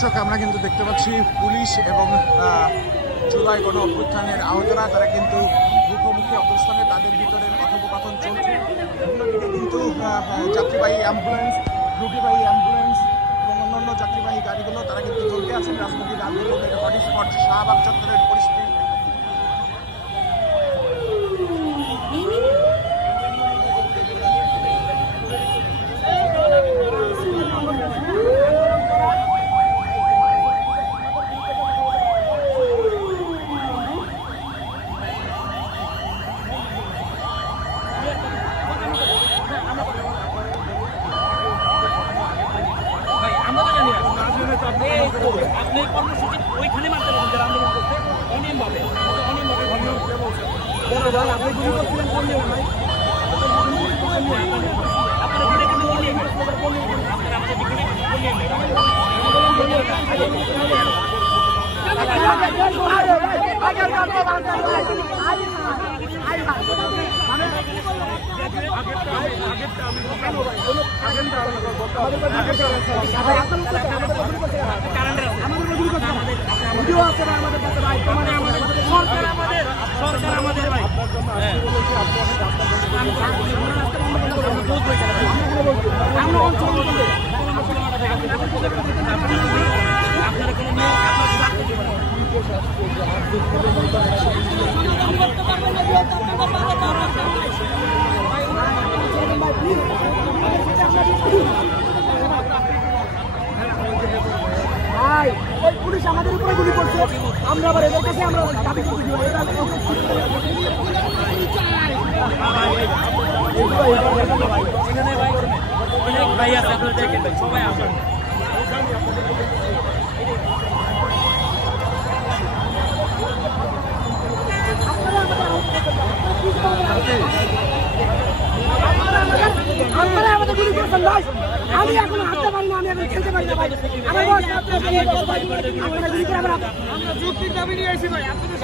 দর্শক আমরা কিন্তু দেখতে পাচ্ছি পুলিশ এবং জুলাই গণ অভ্যুত্থানের আহতরা তারা কিন্তু মুখোমুখি অবস্থানে তাদের ভিতরে কথোপকথন চলছে। অন্যদিকে কিন্তু যাত্রীবাহী অ্যাম্বুলেন্স, রোগীবাহী অ্যাম্বুলেন্স এবং অন্যান্য যাত্রীবাহী গাড়িগুলো তারা কিন্তু চলতে আছেন রাজনৈতিক আন্দোলনের হটস্পট শাহবাগ চত্বরের পরিস্থিতি। আপনি কর্মসূচি ওইখানে মানতে পারবেন যারা আন্দোলন করছে অনিয়মভাবে পুলিশ আমাদের উপরে গুলি করছে, আমরা আবার এদের কাছে আমরা দাবি করছি ভাই আছে আপনারা দেখেন ভাই সবাই আসেন। আপনারা আমাদের গুলি করছেন ভাই, আমি এখন হাঁটতে পারি না, আমি এখন খেলতে পারি না ভাই, আমার আমরা যুক্তির দাবি নিয়ে আসি ভাই, আপনাদের